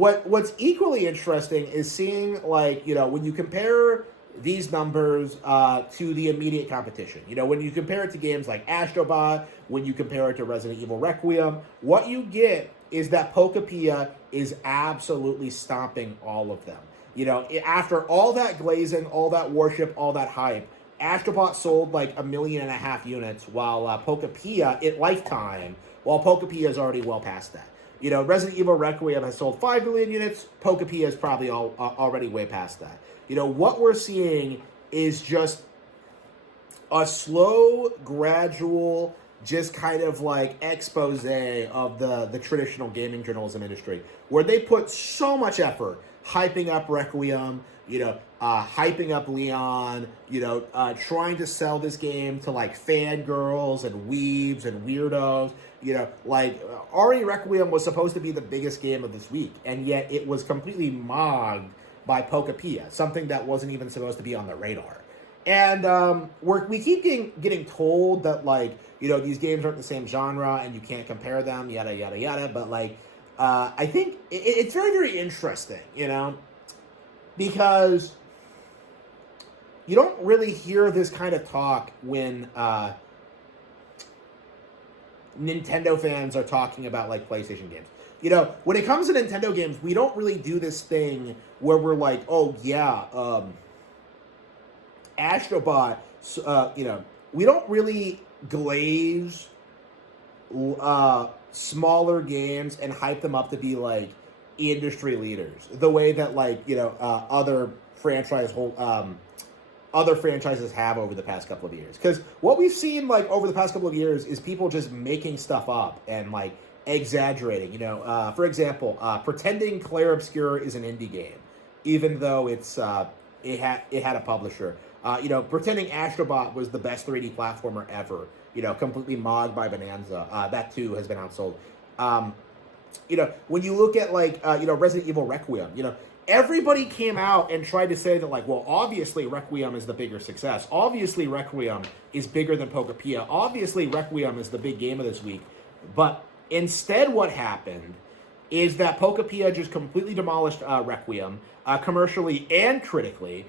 what's equally interesting is seeing, like, when you compare these numbers to the immediate competition. When you compare it to games like Astrobot, when you compare it to Resident Evil Requiem, what you get is that Poképia is absolutely stomping all of them. After all that glazing, all that worship, all that hype, Astrobot sold like 1.5 million units, while Poképia, at lifetime, while Poképia is already well past that. Resident Evil Requiem has sold 5 million units. Poképia is probably already way past that. What we're seeing is just a slow, gradual, just kind of like expose of the traditional gaming journalism industry, where they put so much effort hyping up Requiem, hyping up Leon, trying to sell this game to like fangirls and weebs and weirdos. Like RE Requiem was supposed to be the biggest game of this week, and yet it was completely mogged by Poképia, something that wasn't even supposed to be on the radar. And we keep getting told that, like, these games aren't the same genre and you can't compare them, yada, yada, yada. But, like, I think it's very, very interesting, because you don't really hear this kind of talk when Nintendo fans are talking about, like, PlayStation games. When it comes to Nintendo games, we don't really do this thing where we're like, oh, yeah, Astrobot, we don't really glaze smaller games and hype them up to be, like, industry leaders, the way that, like, other franchises have over the past couple of years. Because what we've seen, like, over the past couple of years is people just making stuff up and, like, exaggerating. For example, pretending Clair Obscur is an indie game, even though it had a publisher. Pretending Astrobot was the best 3D platformer ever, completely mogged by Bonanza. That too has been outsold. When you look at, like, Resident Evil Requiem, everybody came out and tried to say that, like, well, obviously Requiem is the bigger success. Obviously Requiem is bigger than Poképia. Obviously Requiem is the big game of this week. But instead what happened is that Poképia just completely demolished Requiem, commercially and critically.